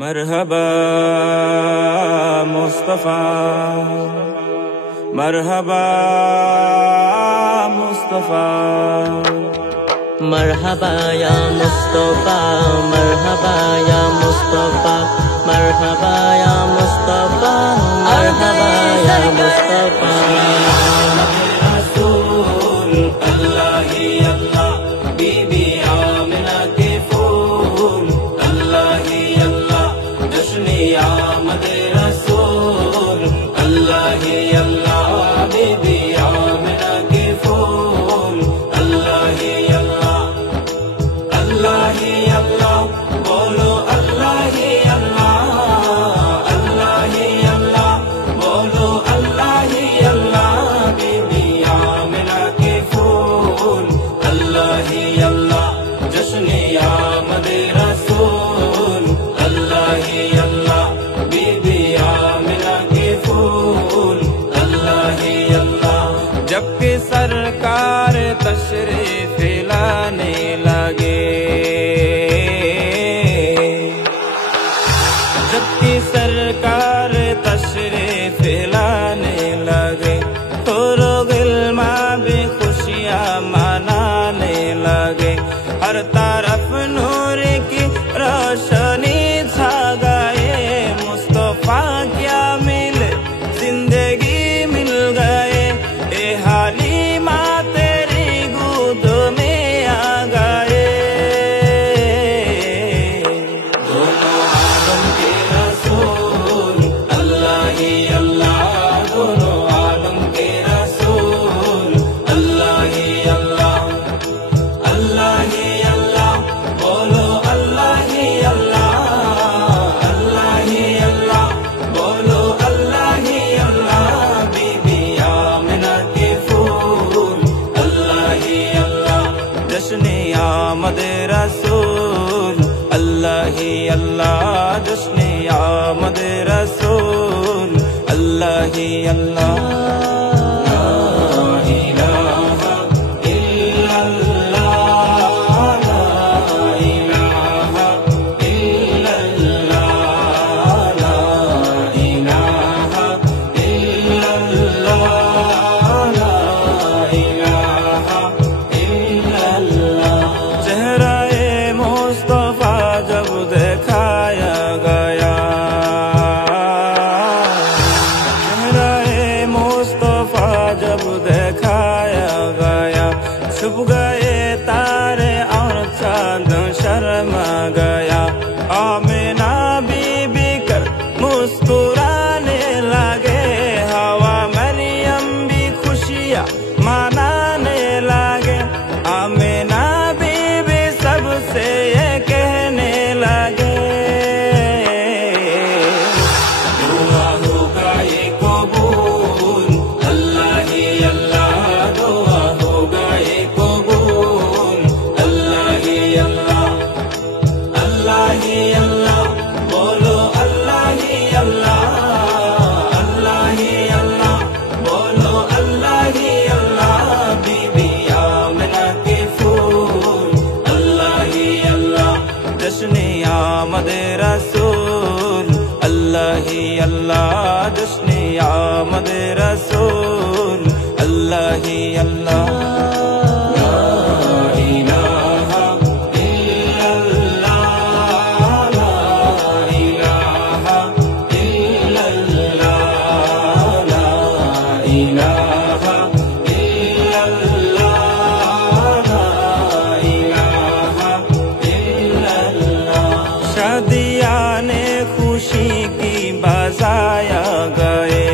مرحبا مصطفیٰ، مرحبا مصطفیٰ، مرحبا یا مصطفیٰ، مرحبا یا مصطفیٰ، مرحبا یا مصطفیٰ، مرحبا یا مصطفیٰ۔ رسول اللہ ہی اللہ، بی بی آمنہ کے پھول، اللہ ہی اللہ، جشن آمد رسول، اللہ ہی اللہ، بی بی آمنہ کے پھول، اللہ ہی اللہ، اللہ ہی اللہ، بولو اللہ ہی اللہ، اللہ ہی اللہ، بولو اللہ ہی اللہ، بی بی آمنہ کے پھول، اللہ ہی اللہ، جشن آمد رسول، اللہ ہی اللہ، بی بی آمنہ کے پھول، اللہ ہی اللہ۔ جب کہ سرکار تشریف لانے لگے، جب کہ سرکار تشریف لانے لگے، حور و غلمان بھی خوشیاں منانے لگے، ہر طرف نور کی روشنی چھا گئے، مصطفیٰ کیا ملے زندگی مل گئے، اے حلیمہ تیری گود میں آ گئے، دونوں عالم کے رسول، اللہ ہی اللہ، دونوں عالم کے رسول، اللہ ہی اللہ، اللہ ہی اللہ، بولو اللہ ہی اللہ، اللہ ہی اللہ، بولو اللہ ہی اللہ، بی بی آمنہ کے پھول، اللہ ہی اللہ، جشن آمد رسول، اللہ ہی اللہ، جشن آمد رسول، اللہ ہی اللہ۔ لا الہ الا اللہ، لا الہ الا اللہ، لا الہ الا اللہ، لا الہ الا اللہ۔ چہرہ مصطفیٰ جب دکھایا گیا، چہرہ مصطفیٰ جب دکھایا گیا، چھپ گئے تارے اور چاند شرما گیا، آمنہ بی بی کر مسکرانے لگے، ہوا مریم بھی خوشیاں منانے لگے، آمنہ بی بی سب سے یہ کہنے لگے، دعا ہوگا یہ قبول، اللہ ہی اللہ، دعا ہوگا یہ قبول، اللہ ہی اللہ، اللہ ہی اللہ، بولو اللہ ہی اللہ، اللہ ہی اللہ، بولو اللہ ہی اللہ، بی بی آمنہ کے پھول، اللہ ہی اللہ، جشن آمد رسول، اللہ ہی اللہ، جشن آمد رسول، اللہ ہی اللہ۔ لا الہ الا اللہ، لا الہ الا اللہ، لا الہ الا اللہ، لا الہ الا اللہ۔ شادیاں نے خوشی کی بجایا گئے،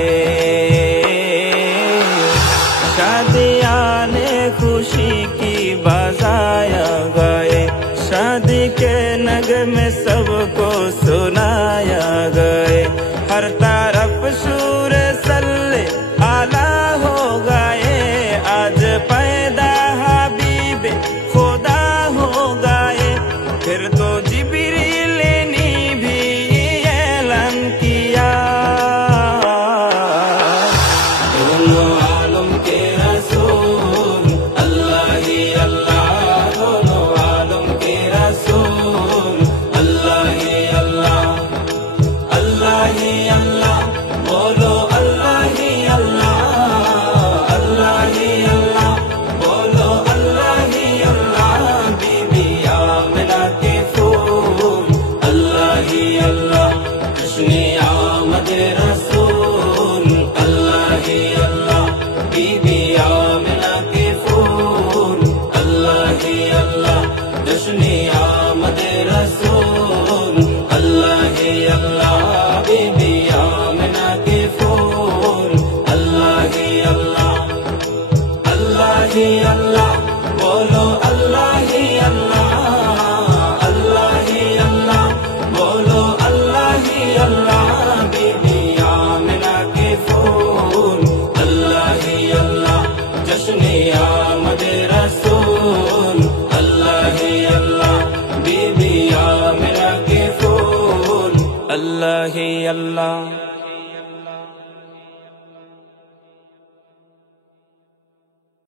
شادیاں نے خوشی کی بجایا گئے، شادی کے نغمے سب کو سنایا گئے، ہر طرف شور صلی اعلیٰ ہو گئے، آج پیدا حبیب خدا ہو گئے، پھر تو جبریل نے بھی اعلان کیا، دونوں عالم کے رسول، اللہ ہی اللہ، دونوں عالم کے رسول، اللہ ہی اللہ، اللہ ہی اللہ